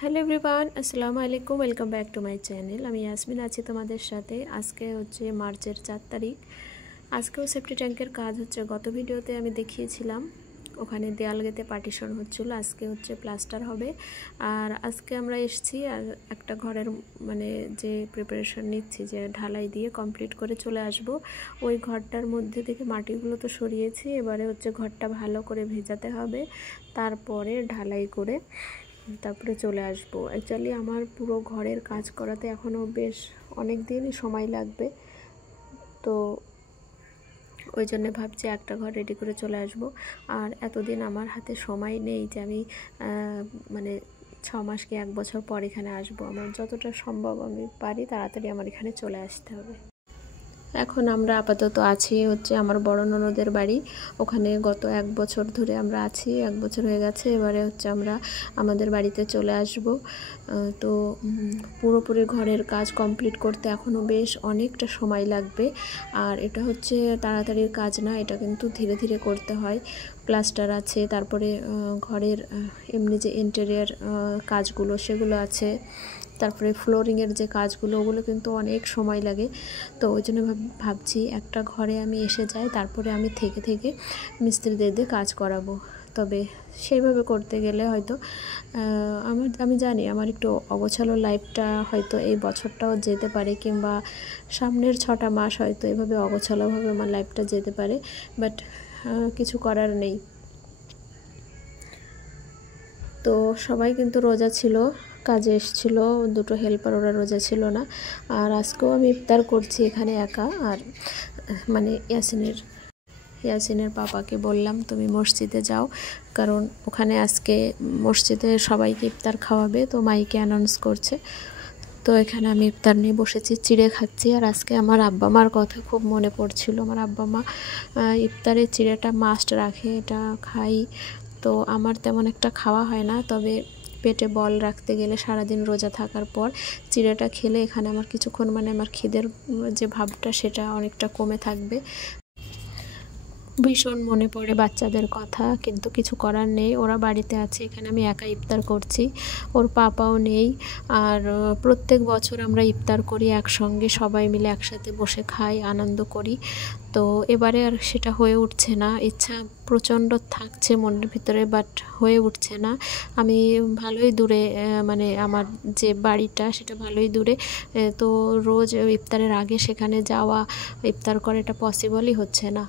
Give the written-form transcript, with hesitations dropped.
Hello everyone, আসসালামু আলাইকুম। Welcome back to my channel. আমি ইয়াসমিন আছি তোমাদের সাথে। আজকে হচ্ছে মার্চের 4 তারিখ। আজকেও সেফটি ট্যাঙ্কের কাজ হচ্ছে। গত ভিডিওতে আমি দেখিয়েছিলাম ওখানে দেয়াল গেঁথে পার্টিশন হচ্ছিলো। আজকে হচ্ছে প্লাস্টার হবে। আর আজকে আমরা এসেছি আর একটা ঘরের মানে যে প্রিপারেশন নিচ্ছি, যে ঢালাই দিয়ে কমপ্লিট করে চলে আসব। ওই ঘরটার মধ্যে থেকে মাটিগুলো তো সরিয়েছি, এবারে হচ্ছে ঘরটা ভালো করে ভেজাতে হবে, তারপরে ঢালাই করে তারপরে চলে আসব। অ্যাকচুয়ালি আমার পুরো ঘরের কাজ করাতে এখনও বেশ অনেক দিনই সময় লাগবে, তো ওই জন্য ভাবছি একটা ঘর রেডি করে চলে আসব। আর এতদিন আমার হাতে সময় নেই যে আমি মানে 6 মাস কি 1 বছর পর এখানে আসব। আমার যতটা সম্ভব আমি পারি তাড়াতাড়ি আমার এখানে চলে আসতে হবে। এখন আমরা আপাতত আছি হচ্ছে আমার বড় ননদের বাড়ি। ওখানে গত 1 বছর ধরে আমরা আছি, 1 বছর হয়ে গেছে। এবারে হচ্ছে আমরা আমাদের বাড়িতে চলে আসব। তো পুরোপুরি ঘরের কাজ কমপ্লিট করতে এখনও বেশ অনেকটা সময় লাগবে। আর এটা হচ্ছে তাড়াতাড়ির কাজ না, এটা কিন্তু ধীরে ধীরে করতে হয়। প্লাস্টার আছে, তারপরে ঘরের এমনি যে ইন্টেরিয়ার কাজগুলো সেগুলো আছে, তারপরে ফ্লোরিংয়ের যে কাজগুলো ওগুলো কিন্তু অনেক সময় লাগে। তো ওই জন্য ভাবছি একটা ঘরে আমি এসে যাই, তারপরে আমি থেকে থেকে মিস্ত্রিদের দিয়ে কাজ করাবো। তবে সেইভাবে করতে গেলে হয়তো আমি জানি আমার একটু অগোছালো লাইফটা হয়তো এই বছরটাও যেতে পারে, কিংবা সামনের 6টা মাস হয়তো এভাবে অগোছালোভাবে আমার লাইফটা যেতে পারে, বাট কিছু করার নেই। তো সবাই কিন্তু রোজা ছিল, কাজে এসেছিল, 2টো হেল্পার, ওরা রোজা ছিল না। আর আজকেও আমি ইফতার করছি এখানে একা। আর মানে ইয়াসিনের পাপাকে বললাম তুমি মসজিদে যাও, কারণ ওখানে আজকে মসজিদে সবাইকে ইফতার খাওয়াবে, তো মাইকে অ্যানাউন্স করছে। তো এখানে আমি ইফতার নিয়ে বসেছি, চিড়ে খাচ্ছি। আর আজকে আমার আব্বা মার কথা খুব মনে পড়ছিল। আমার আব্বা মা ইফতারে চিড়েটা মাস্ট রাখে, এটা খাই। তো আমার তেমন একটা খাওয়া হয় না, তবে পেটে বল রাখতে গেলে সারাদিন রোজা থাকার পর চিড়েটা খেলে এখানে আমার কিছুক্ষণ মানে আমার খিদের যে ভাবটা সেটা অনেকটা কমে থাকবে। ভীষণ মনে পড়ে বাচ্চাদের কথা, কিন্তু কিছু করার নেই, ওরা বাড়িতে আছে, এখানে আমি একা ইফতার করছি, ওর পাপাও নেই। আর প্রত্যেক বছর আমরা ইফতার করি একসঙ্গে, সবাই মিলে একসাথে বসে খাই, আনন্দ করি। তো এবারে আর সেটা হয়ে উঠছে না। ইচ্ছা প্রচণ্ড থাকছে মনের ভিতরে, বাট হয়ে উঠছে না। আমি ভালোই দূরে, মানে আমার যে বাড়িটা সেটা ভালোই দূরে, তো রোজ ইফতারের আগে সেখানে যাওয়া, ইফতার করা এটা পসিবলই হচ্ছে না।